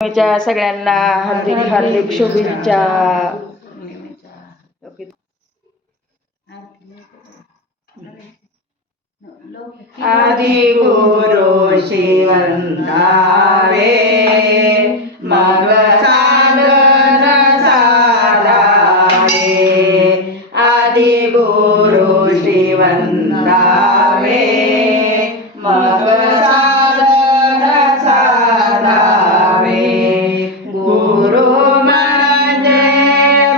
सगळ्यांना हार्दिक हार्दिक शुभेच्छा। आदि गुरु शिवंदावे मग साधन साधावे। आदि गुरु शिवंदावे मग साधन साधावे। गुरु म्हणजे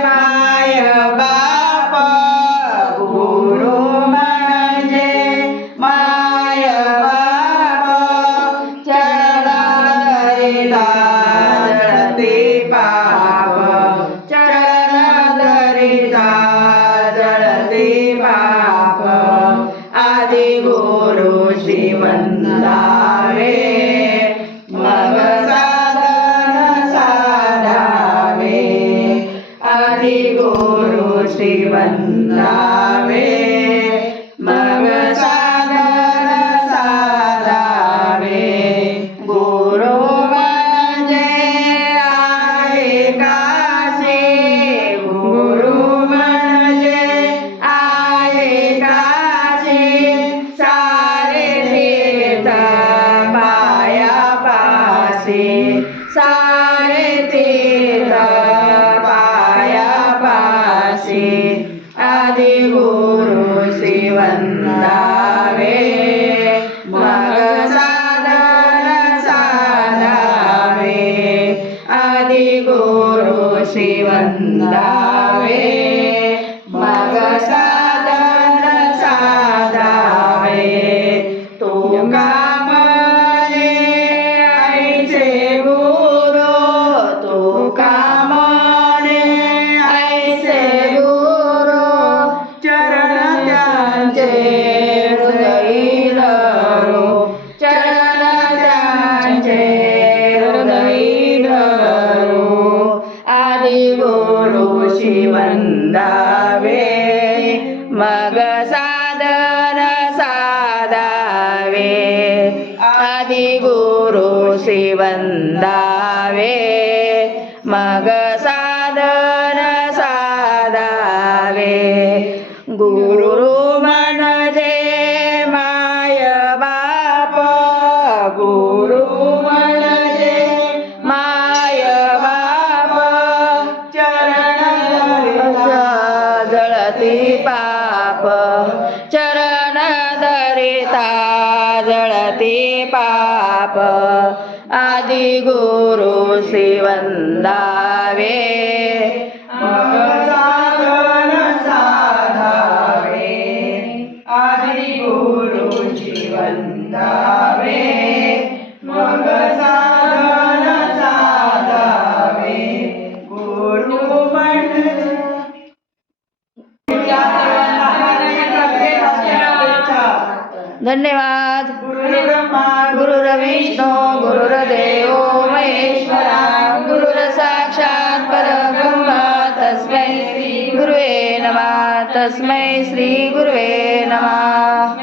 माय बाप, गुरु म्हणजे माय बाप। चरण धरिता जळते पाप, चरण धरिता जळते पाप। आदि गुरु शिवंदावे मग साधन साधावे। आदि गुरु शिवंदावे मग साधन साधावे। गुरु म्हणजे आहे काशी, गुरु म्हणजे आहे काशी। सारे तीर्थ पायापाशी, सारे तीर्थ पायापाशी। आदि गुरु शिवंदावे मग साधन साधावे। आदि गुरु शिवंदावे मग साधन साधावे। तुका म्हणे ऐसे गुरु, तुका म्हणे ऐसे गुरु। चरण त्यांचे हृदयी धरू, चरण त्यांचे हृदयी धरू। आदि गुरु शिवंदावे मग साधन साधावे। आदि गुरु शिवंदावे मग साधन साधावे। गुरु म्हणजे माय बाप, गुरु म्हणजे माय बाप। चरण धरिता जळती पाप, चरण धरिता जळती पाप। आदि गुरु शिवंदावे मग साधन साधावे। आदि गुरु शिवंदावे मग साधन साधावे। गुरु म्हणजे धन्यवाद। गुरुर्विष्णू गुरुर्देवो महेश्वरा, गुरुर साक्षात् परब्रह्म तस्मै श्री गुरुवे नमः, तस्मै श्री गुरुवे नमः।